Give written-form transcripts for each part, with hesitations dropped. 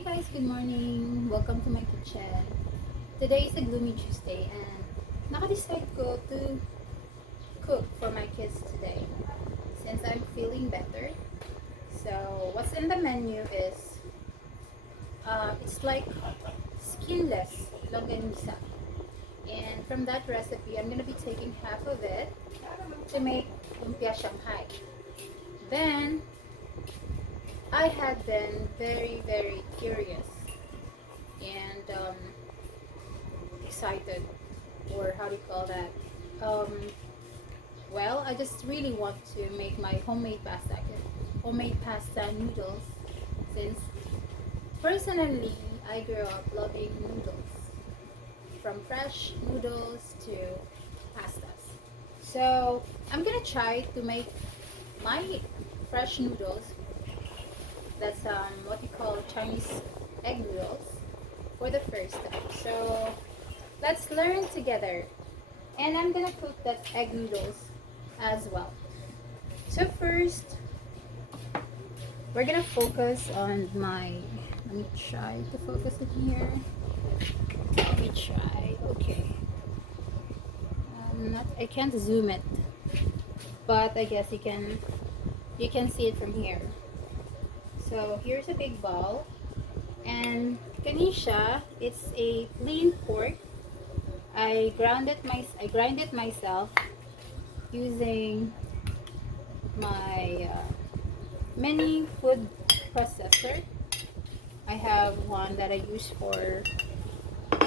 Hey guys, good morning! Welcome to my kitchen. Today is a gloomy Tuesday and naka-decide ko to cook for my kids today since I'm feeling better. So what's in the menu is it's like skinless longganisa, and from that recipe I'm gonna be taking half of it to make lumpia Shanghai. Then I had been very curious and excited, or how do you call that? Um, well, I just really want to make my homemade pasta noodles, since personally I grew up loving noodles, from fresh noodles to pastas. So I'm gonna try to make my fresh noodles. That's what you call Chinese egg noodles for the first time. So let's learn together. And I'm gonna cook that egg noodles as well. So first, we're gonna focus on let me try to focus it here. Let me try. Okay. I can't zoom it, but I guess you can see it from here. So here's a big bowl, and kanisha, it's a plain pork. I grind it myself using my mini food processor. I have one that I use for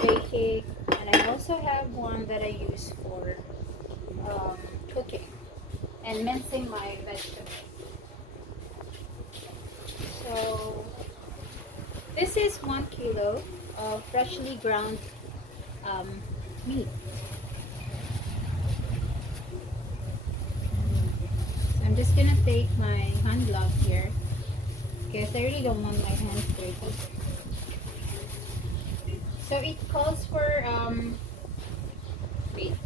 baking, and I also have one that I use for cooking and mincing my vegetables. So this is 1 kilo of freshly ground meat. So I'm just gonna take my hand glove here because I really don't want my hands dirty. So it calls for wait.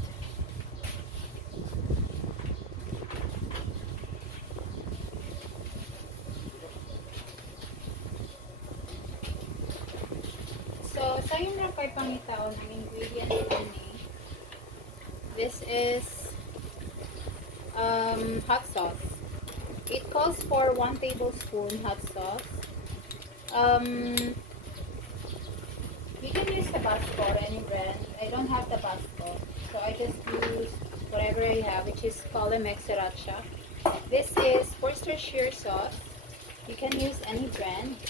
So, sa yung napay pangitaon ng ingredients ni, this is hot sauce. It calls for 1 tablespoon hot sauce. You can use tabasco or any brand. I don't have tabasco, so I just use whatever I have, which is sriracha. This is worcestershire sauce. You can use any brand.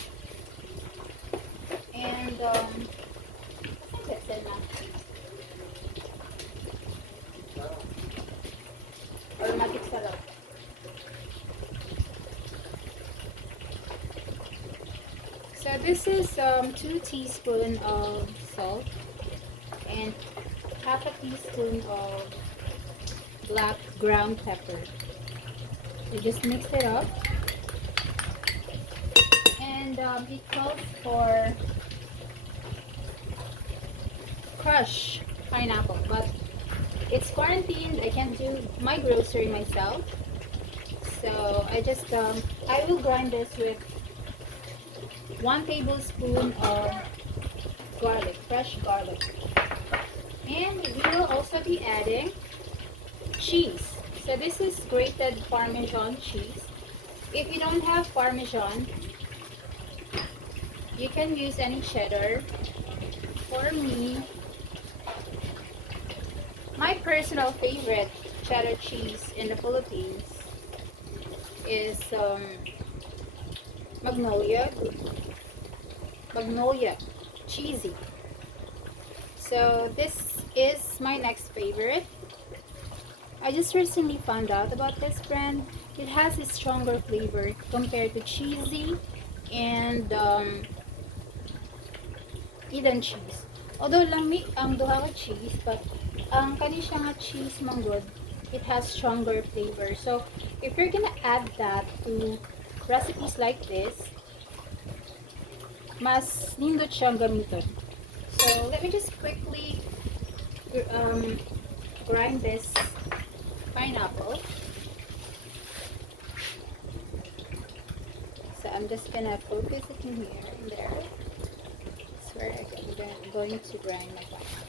And that's enough. Aromatic sarap. So this is 2 teaspoons of salt and half a teaspoon of black ground pepper. So just mix it up, and it calls for crushed pineapple, but it's quarantined. I can't do my grocery myself, so I will grind this with 1 tablespoon of garlic, fresh garlic, and we will also be adding cheese. So this is grated parmesan cheese. If you don't have parmesan, you can use any cheddar. For me, my personal favorite cheddar cheese in the Philippines is Magnolia cheesy. So this is my next favorite. I just recently found out about this brand. It has a stronger flavor compared to cheesy and Eden cheese. Although lami ang duha ka cheese, but ang kani siya nga cheese manggod, it has stronger flavor. So if you're gonna add that to recipes like this, mas nindot siyang gamiton. So let me just quickly grind this pineapple. So I'm just gonna focus it in here and there. where I'm going to grind my pasta.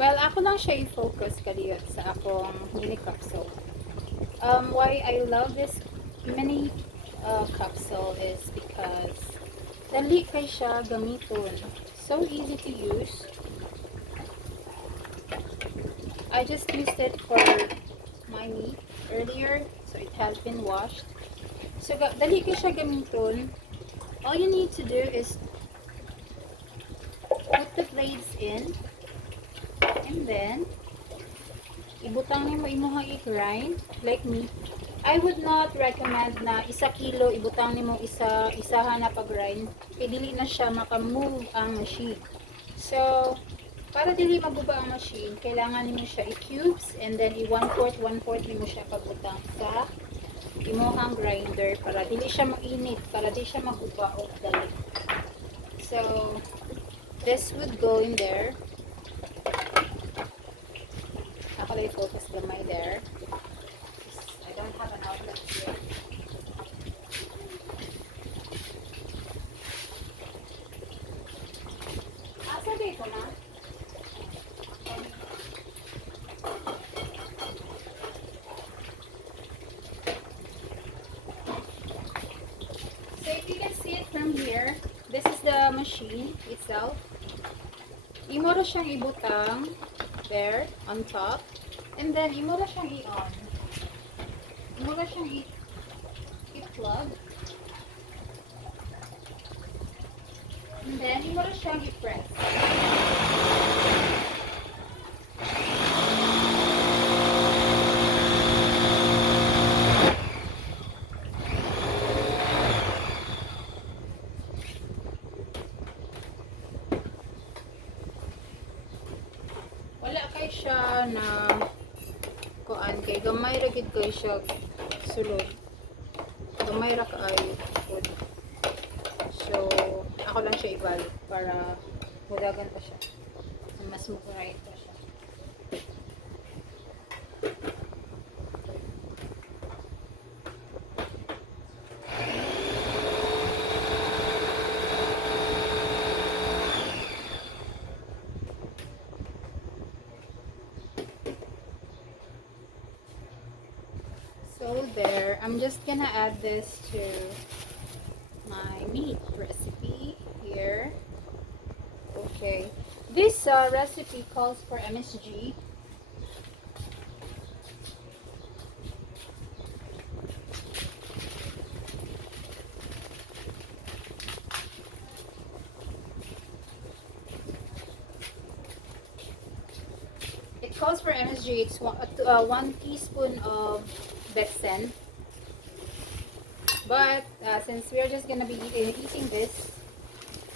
Well, ako lang siya i-focus kadiyot sa akong mini capsule. Why I love this mini capsule is because dali kay siya gamiton. So easy to use. I just used it for my meat earlier, so it has been washed. So dali kay siya gamiton. All you need to do is put the blades in, and then ibutang nimo imuha i-grind like me. I would not recommend na 1 kilo ibutang nimo isahan na pag-grind kay dili na siya maka-move ang machine. So para dili maguba ang machine, kailangan nimo siya i-cubes and then i-1/4 nimo siya pagbutang sa imuhang grinder para dili siya mainit, para dili siya maguba o dali. So this would go in there. Ako lang i-focus gamay there. I don't have an outlet here. Sabi ko na. So if you can see it from here, this is the machine itself. Imo ra siyang ibutang there on top, and then imo ra siyang i-on. Imo ra siyang i-plug, and then imo ra siyang i-press. Wala kay siya na kuan kay gamay ra gid kay siya sulod. Gamay ra kaayo food. So ako lang siya ibalik para mudagan pa siya. Mas mukurain pa siya. So there, I'm just gonna add this to my meat recipe here. Okay, this recipe calls for MSG. It calls for MSG. It's 1 teaspoon of Betsen, but since we're just gonna be eating this,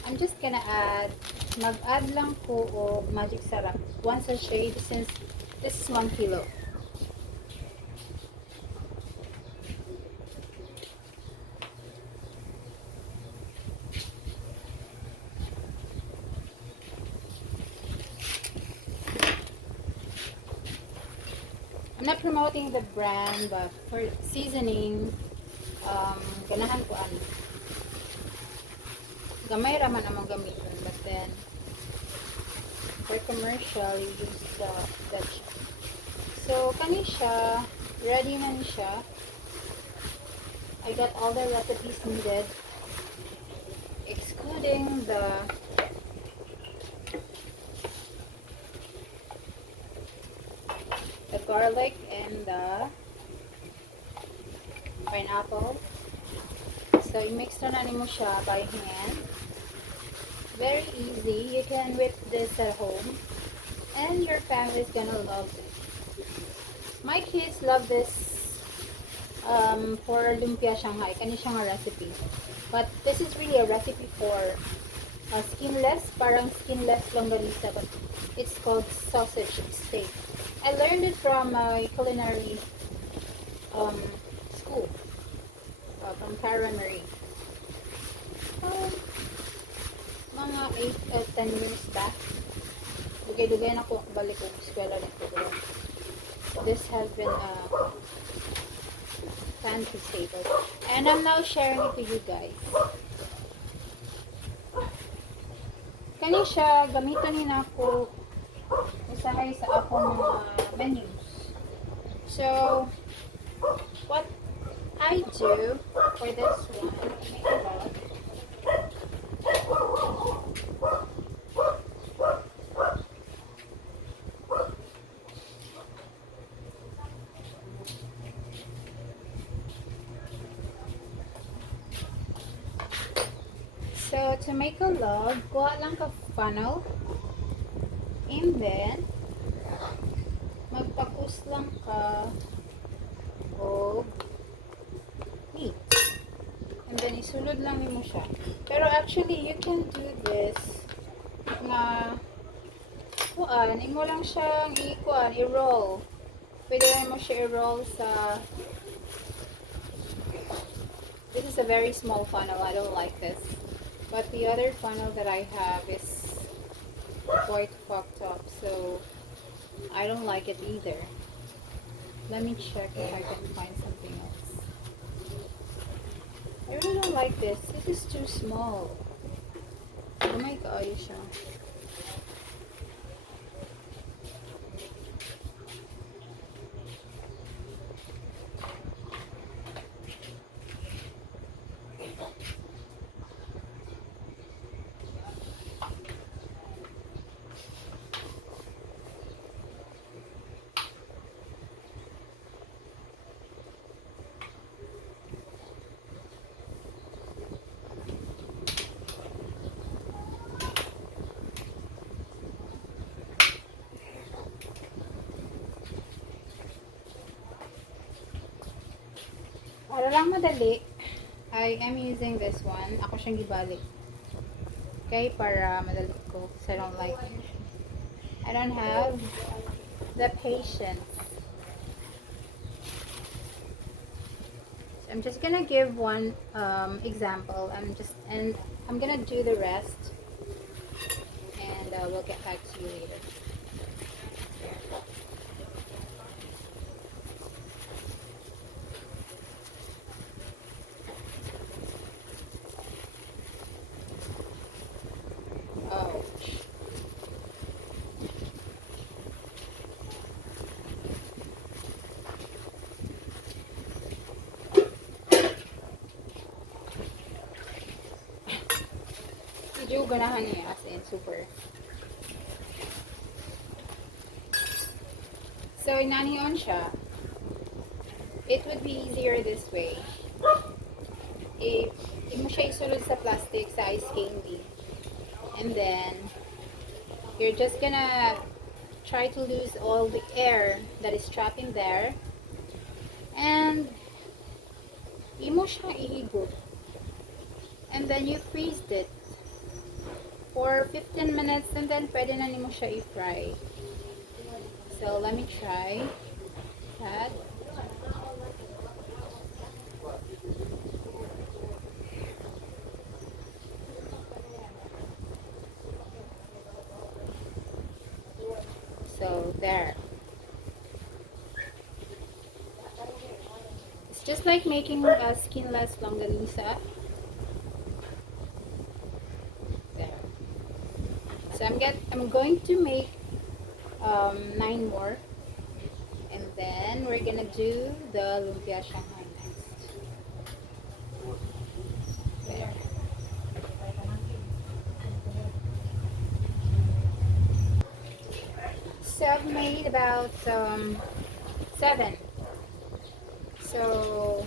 I'm just gonna mag-add lang ko of magic sarap, 1 sachet, since this is 1 kilo. I'm not promoting the brand, but for seasoning, ganahan ko ano. Gamay raman among gamiton, but then for commercial, you use that siya. So kani siya, ready na ni siya. I got all the recipes needed, excluding the garlic and the pineapple. So i-mix na nimo siya by hand. Very easy. You can whip this at home and your family is gonna love it. My kids love this for lumpia Shanghai. Kani siya nga recipe. But this is really a recipe for skinless, parang skinless longganisa, but it's called sausage steak. I learned it from my culinary school, from Karen Marie. Mga 8 or 10 years back. Dugay-dugay na ko balik ko eskwela nito. This has been a pantry staple. And I'm now sharing it to you guys. Kani siya, gamitan ni na ako usahay sa akong mga menus. So, what I do for this one, so to make a log, kuha lang ka funnel, and then magpakus lang ka og meat. And then isulod lang mo siya. Pero actually, you can do this na kuan, imo lang siyang i-roll. Pwede rin mo siya i-roll sa this is a very small funnel. I don't like this. But the other funnel that I have is quite fucked up, so I don't like it either. Let me check if I can find something else. I really don't like this. This is too small. Oh my god, siya. Para lang madali, I am using this one. Ako siyang gibalik. Okay, para madali ko. Because I don't like it. I don't have the patience. So I'm just gonna give one example. And I'm gonna do the rest. And we'll get back to you later. Medyo ganahan niya as in super. So inanion siya. It would be easier this way. If mo siya isulod sa plastic sa ice candy. And then you're just gonna try to lose all the air that is trapped in there. And imo siya ihigop. And then you freeze it for 15 minutes and then pwede na nimo siya i-fry. So let me try that. So there. It's just like making a skinless longanisa. So I'm going to make 9 more, and then we're gonna do the lumpia Shanghai next. There. So I've made about 7. So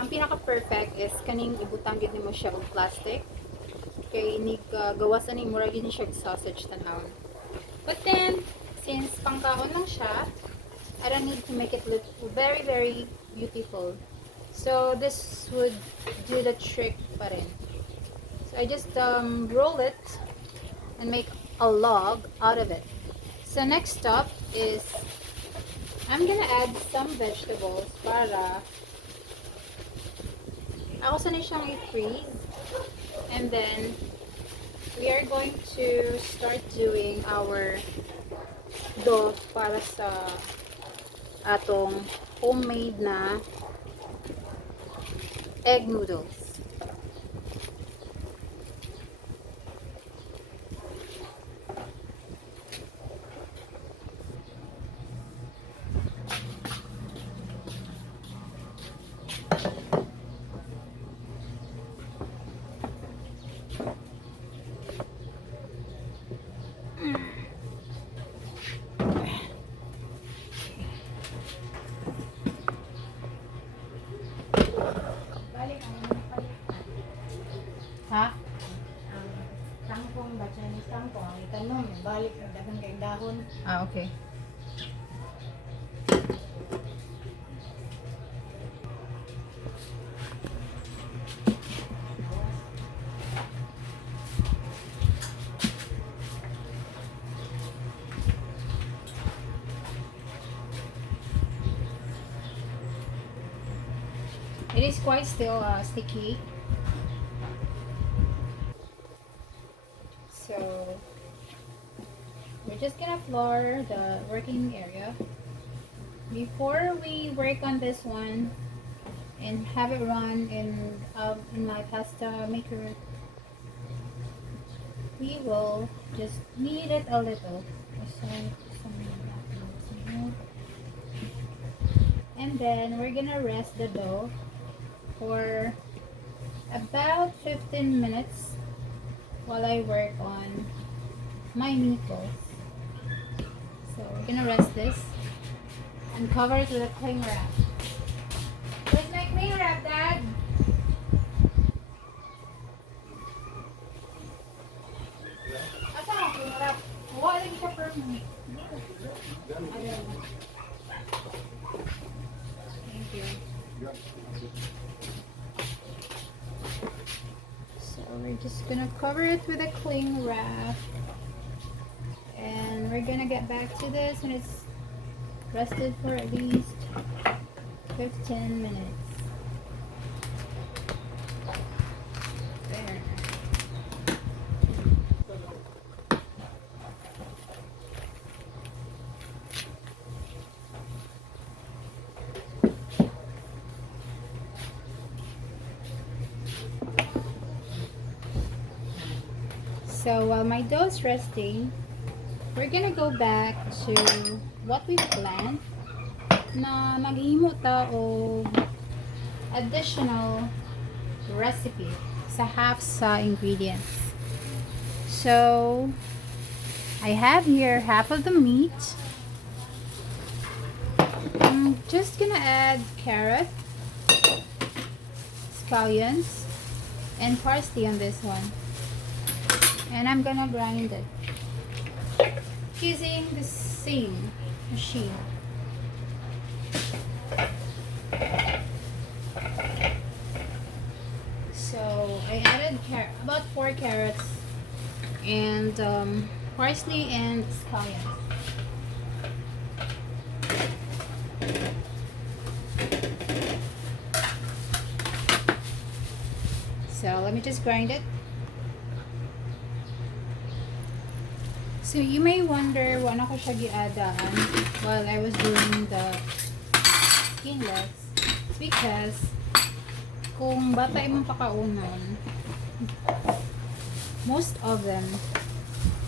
ang pinaka-perfect is kaning ibutang gid nimo siya og plastic. Kay inig gawasan ni mura yun siya sausage tanawon. But then since pangkaon lang siya, I don't need to make it look very very beautiful. So this would do the trick pa rin. So I just roll it and make a log out of it. So next step is I'm gonna add some vegetables para ako sanay siyang i-freeze. And then we are going to start doing our dough para sa atong homemade na egg noodles. Ha? Tangkong ba Chinese tangkong? Ang itanong, balik ang dagan kay dahon. Ah, okay. It is quite still sticky. So we're just gonna flour the working area. Before we work on this one and have it run in my pasta maker, we will just knead it a little. And then we're gonna rest the dough for about 15 minutes while I work on my meatballs. So we're gonna rest this and cover it with a cling wrap. Where's my cling wrap, Dad? Asa ang cling wrap? Wala lagi siya permanent. Thank you. So we're just gonna cover it with a cling wrap, and we're gonna get back to this when it's rested for at least 15 minutes. There. So while my dough is resting, we're gonna go back to what we planned na maghimo ta og additional recipe sa half sa ingredients. So I have here half of the meat. I'm just gonna add carrot, scallions, and parsley on this one. And I'm gonna grind it using the same machine. So I added about 4 carrots and parsley and scallions. So let me just grind it. So you may wonder why ako siya giadaan while I was doing the skinless. It's because kung bata imong pakaunon, most of them,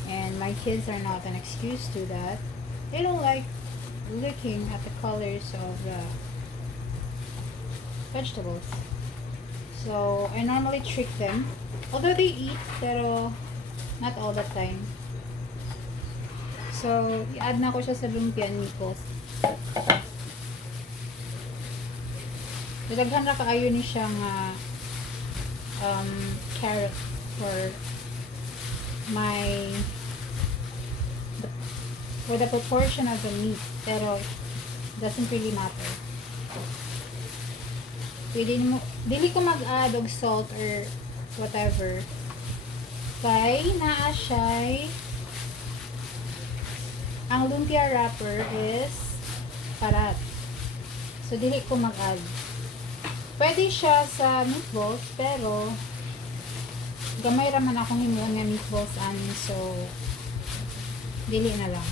and my kids are not an excuse to that, they don't like looking at the colors of the vegetables. So I normally trick them, although they eat, pero not all the time. So, i-add na ko siya sa lumpia meatballs. Daghan ra kaayo ni siya nga carrot for the proportion of the meat, pero doesn't really matter. Dili ko mag-add og salt or whatever. Kay naa siya, ang lumpia wrapper is parat. So, dili ko mag-add. Pwede siya sa meatballs, pero gamay raman akong himuon nga meatballs anin, so dili na lang.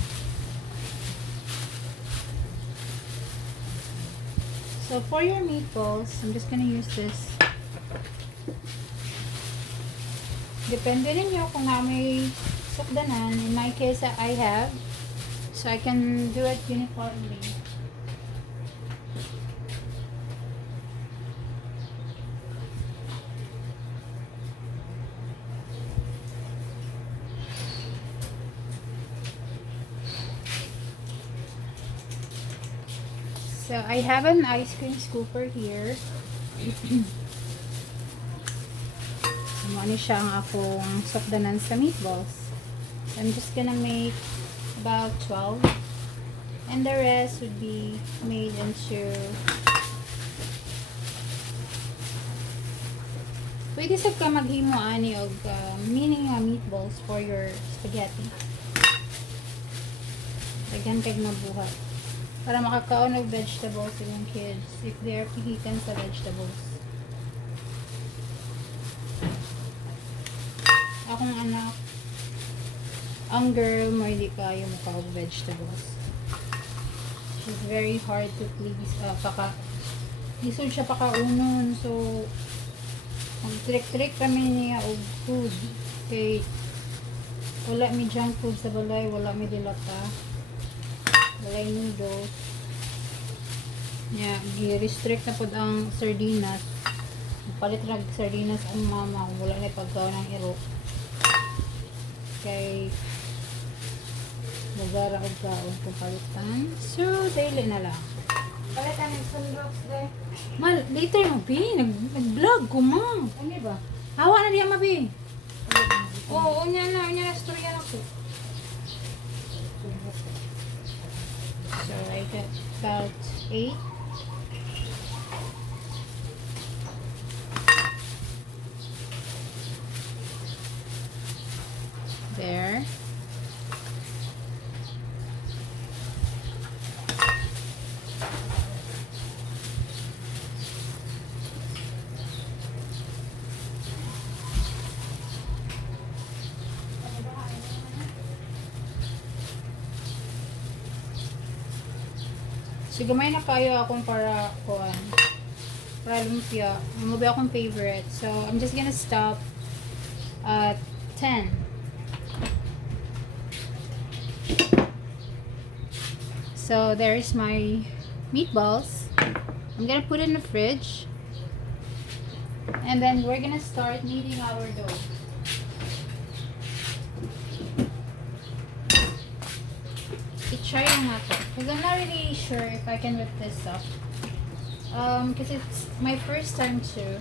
So for your meatballs, I'm just gonna use this. Depende ninyo kung na may sukdanan. In my case, I have, so I can do it uniformly. So I have an ice cream scooper here. Ano siya ang akong sukdanan sa meatballs. I'm just gonna make about 12. And the rest would be made into... Pwede sa ka maghimo ani og mini nga meatballs for your spaghetti. Daghan kay mabuhat. Para makakaon og vegetables yung kids if they are pihikan sa vegetables. Akong anak, ang girl mo hindi kayo makaog vegetables. She's very hard to please. Lisod siya pakaunon. So, ang trick kami niya og food. Kay wala mi junk food sa balay, wala mi dilata. Walay noodles. Yeah, gi-restrict na pod ang sardinas. Palit ra sardinas ang mama kung wala na pagkaon ng iro. Kay magara og kaon kung palitan. So, daily na lang. Palitan ng sunbox de. Mal, later mo, B. Nag-vlog ko, ma. Ano ba? Hawa na diya, ma, B. Oo, unya na storya na ko. So, I got about 8. There. So, gamay na kayo akong para lumpia. Mabi akong favorite. So, I'm just gonna stop at 10. So, there's my meatballs. I'm gonna put it in the fridge. And then we're gonna start kneading our dough. I-try lang ako. Because I'm not really sure if I can whip this up. Because it's my first time to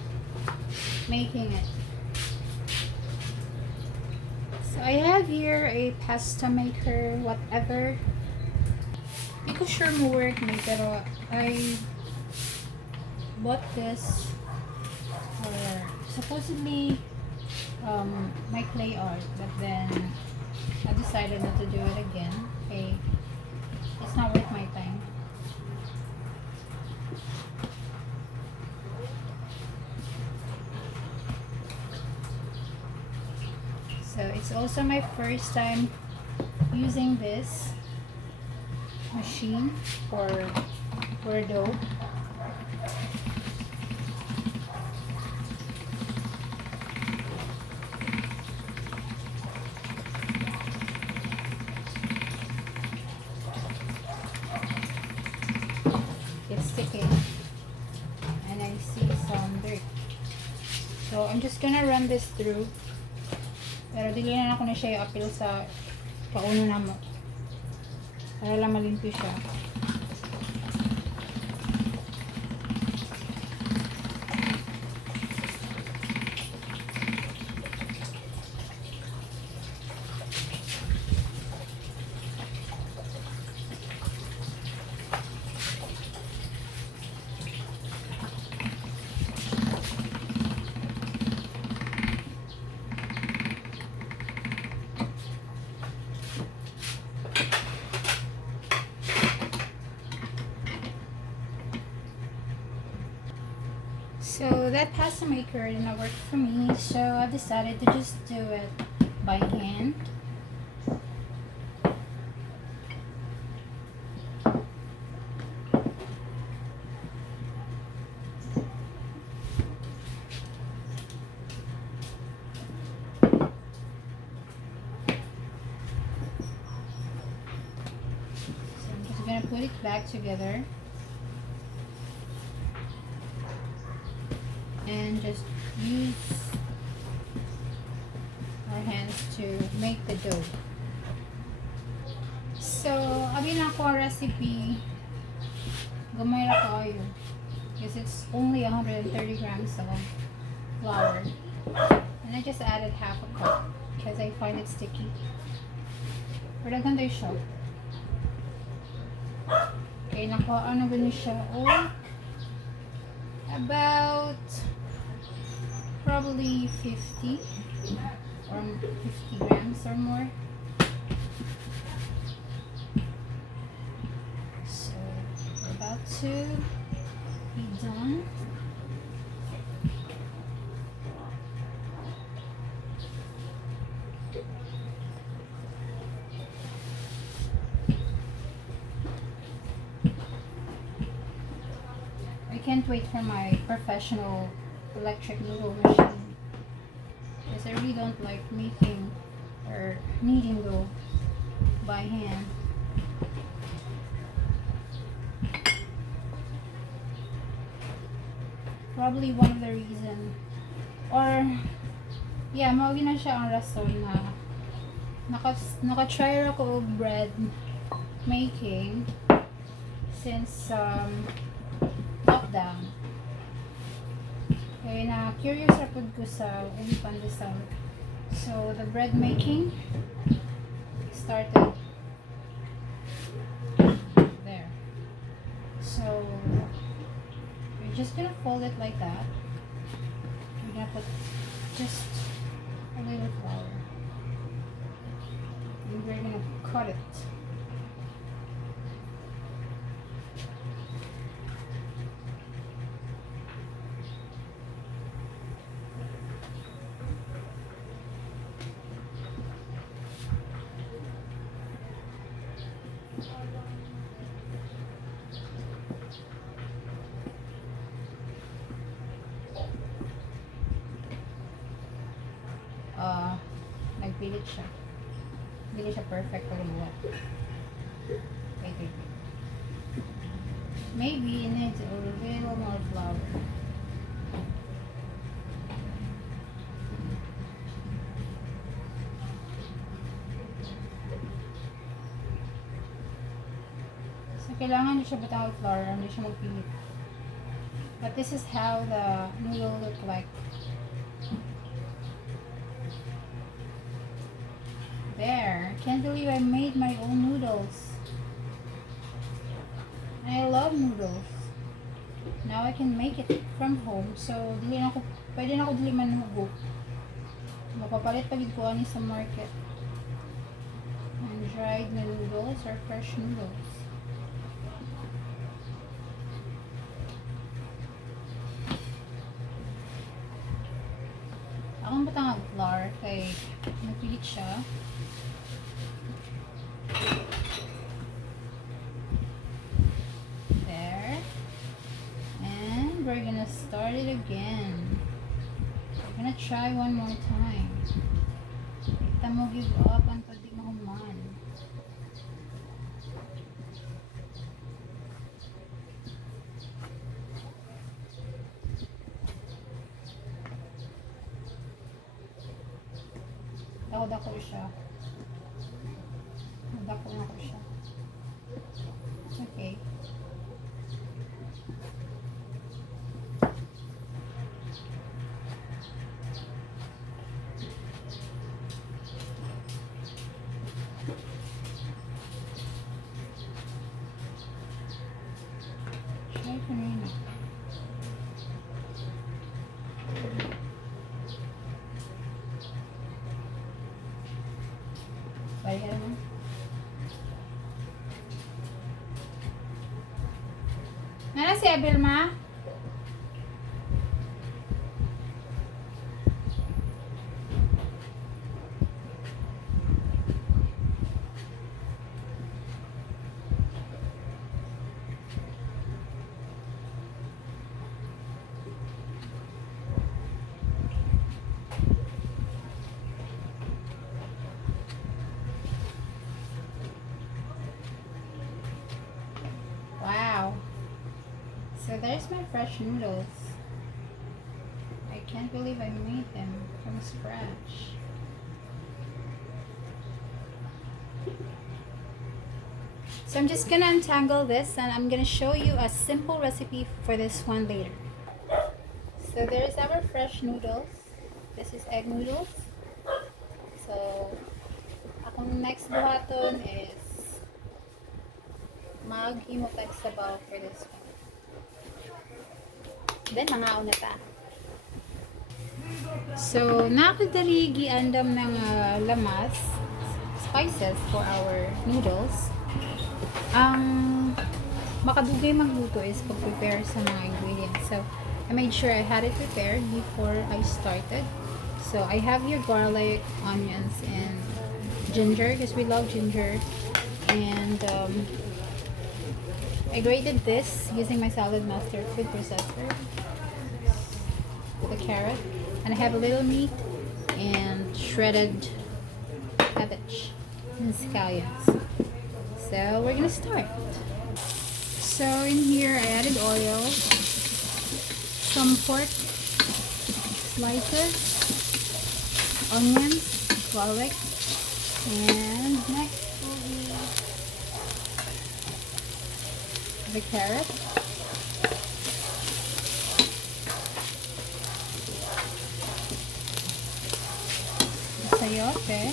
making it. So I have here a pasta maker, whatever. Hindi ko sure mo work me, pero I bought this for supposedly my clay art, but then I decided not to do it again. Okay, it's not worth my time. So it's also my first time using this machine for dough. It's sticking and I see some dirt. So I'm just gonna run this through. Pero dili na ako na siya i-appeal sa pauno na mo. Para lang malimpyo siya. So that pasta maker didn't work for me, so I decided to just do it by hand. So I'm just gonna put it back together. And just use our hands to make the dough. So, abin ako ang recipe, gamay ra kayo. Because it's only 130 grams of flour. And I just added half a cup because I find it sticky. Pero ganda siya. Okay, nakuha na gano'n siya. About probably 50 or 50 grams or more. So we're about to be done. I can't wait for my professional electric noodle machine because I really don't like making or kneading dough by hand. Probably one of the reason, or yeah, mawagi na siya ang rason na naka-try ako og bread making since lockdown. Kaya na curious ra pud ko sa uli pandesal. So the bread making started there. So we're just gonna fold it like that. We're gonna put just a little flour. And we're gonna cut it. Nagpilit siya. Hindi siya perfect pag luwat. Wait. Maybe it needs a little more flour. So kailangan hindi siya butang flour, hindi siya magpilit. But this is how the noodle look like. There, can't believe I made my own noodles. I love noodles. Now I can make it from home. So, pwede na ako dili manugo. Mapapalit pa gid ko ani sa market. And dried na noodles or fresh noodles. Akong batang flour kay nagpilit siya. There. And we're gonna start it again. We're gonna try one more time. Kita mo give up until di mahuman. Dako siya. Dako na ko siya. Okay. Try ko na yun. Balik ka naman. Nana si Abelma? my fresh noodles? I can't believe I made them from scratch. So I'm just gonna untangle this and I'm gonna show you a simple recipe for this one later. So there's our fresh noodles. This is egg noodles. So akong next buhaton is maghimutag sabaw for this one. Then mangaon na ta. So nakadali giandam ng lamas, spices for our noodles. Ang makadugay magluto is pag-prepare sa mga ingredients. So I made sure I had it prepared before I started. So I have here garlic, onions, and ginger because we love ginger. And I grated this using my Salad Master food processor. The carrot, and I have a little meat and shredded cabbage and scallions. So we're gonna start. So in here I added oil, some pork slices, onions, garlic, and next will be the carrot. Sayote.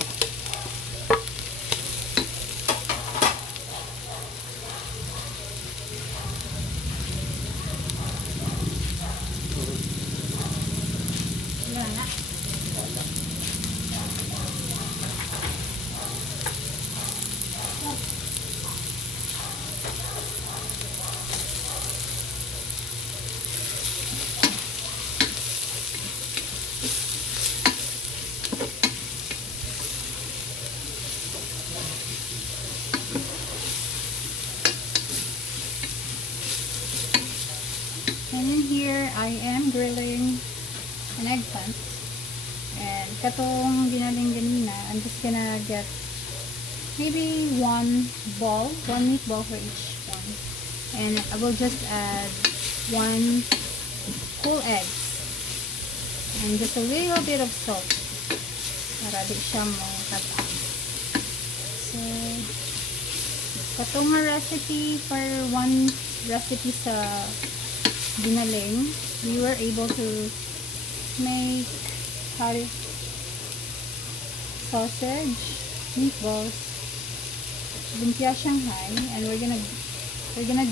And in here, I am grilling an eggplant. And katong ginaling ganina, I'm just gonna get maybe one meatball for each one. And I will just add 1 whole egg. And just a little bit of salt. Para di siya mo tata. So, katong recipe for one recipe sa ginaling, we were able to make sausage, meatballs, lumpia Shanghai, and we're gonna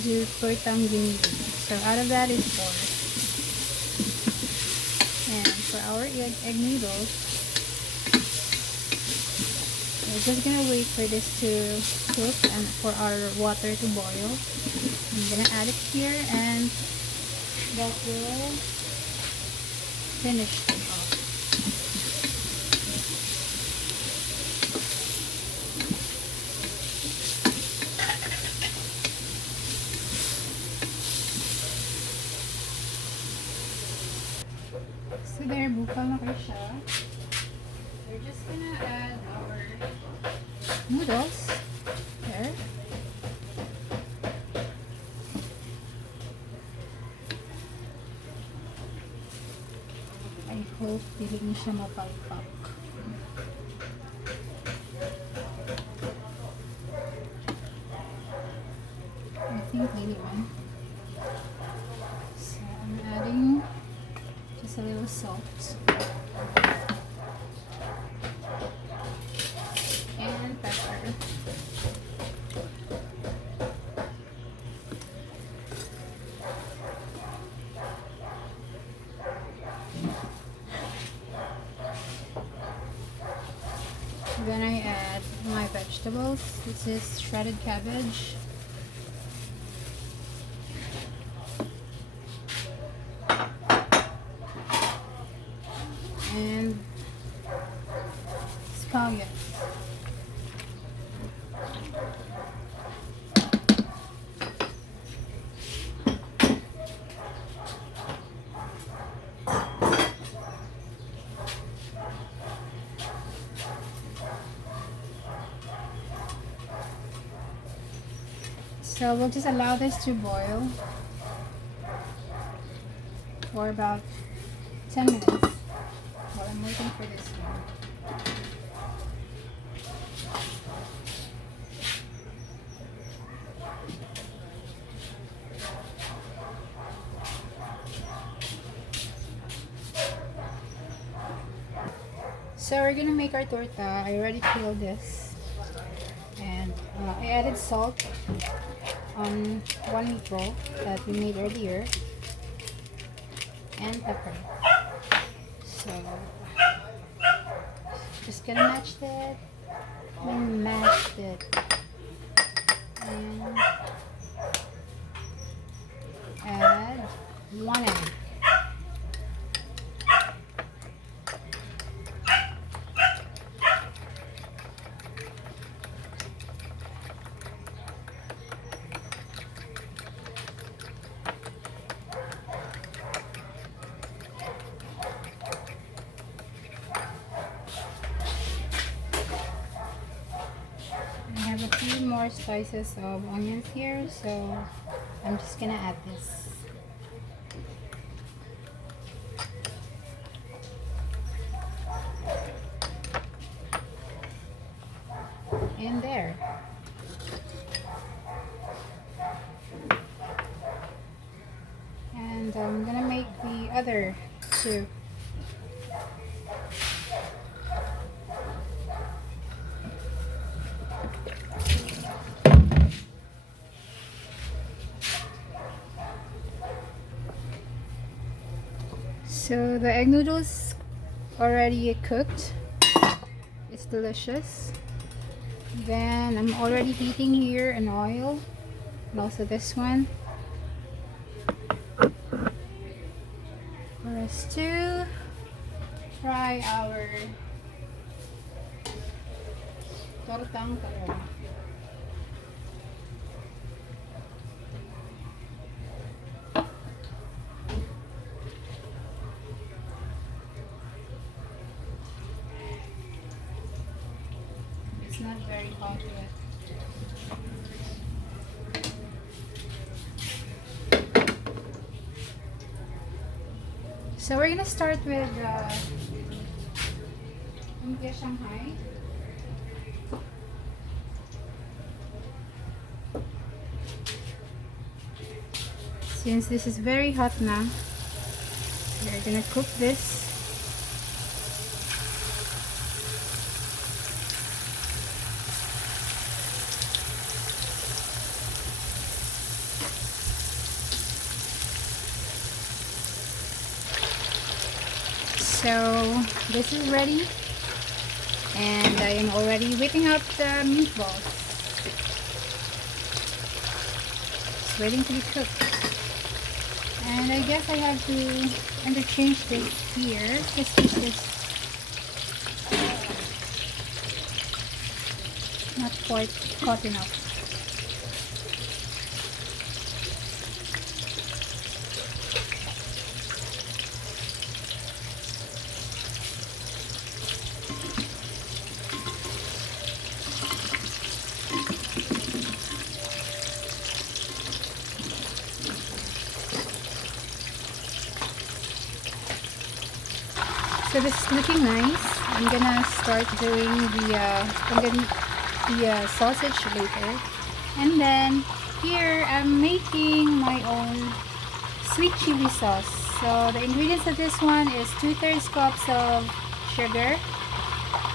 do tortang giniling. So out of that is 4. And for our egg noodles, we're just gonna wait for this to cook and for our water to boil. I'm gonna add it here and that will finish it off. So there, bukal na kayo siya. We're just gonna add our noodles there. I hope hindi siya mapalpak. I think really man. So I'm adding just a little salt and pepper. Then I add my vegetables. This is shredded cabbage, and scallions. So we'll just allow this to boil. for about 10 minutes while I'm waiting for this one. So we're gonna make our torta. I already peeled this, and I added salt on one meatball that we made earlier, and pepper. So just gonna match that and mash it, and add one egg. I have a few more slices of onions here, so I'm just gonna add this. In there. And I'm gonna make the other two. So the egg noodles already cooked. It's delicious. Then I'm already heating here an oil, and also this one, for us to fry our tortang talong. It's not very hot yet. So we're gonna start with lumpia Shanghai. Since this is very hot now, we're gonna cook this. So this is ready, and I am already whipping up the meatballs. It's waiting to be cooked. And I guess I have to interchange this here, just keep this not quite hot enough. So this is looking nice. I'm gonna start doing the sausage later, and then here I'm making my own sweet chili sauce. So the ingredients of this one is 2/3 cups of sugar,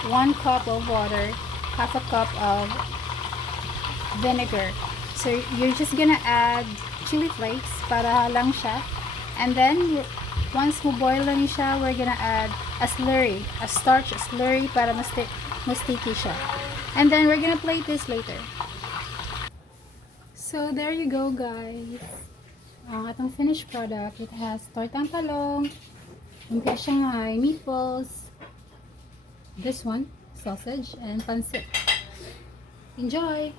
1 cup of water, half a cup of vinegar. So you're just gonna add chili flakes para lang siya, and then once mo-boil na siya, we're gonna add a slurry, a starch slurry para mas sticky siya. And then we're gonna plate this later. So there you go, guys. Ang atong finished product. It has tortang talong, lumpia Shanghai, meatballs, this one, sausage, and pancit. Enjoy!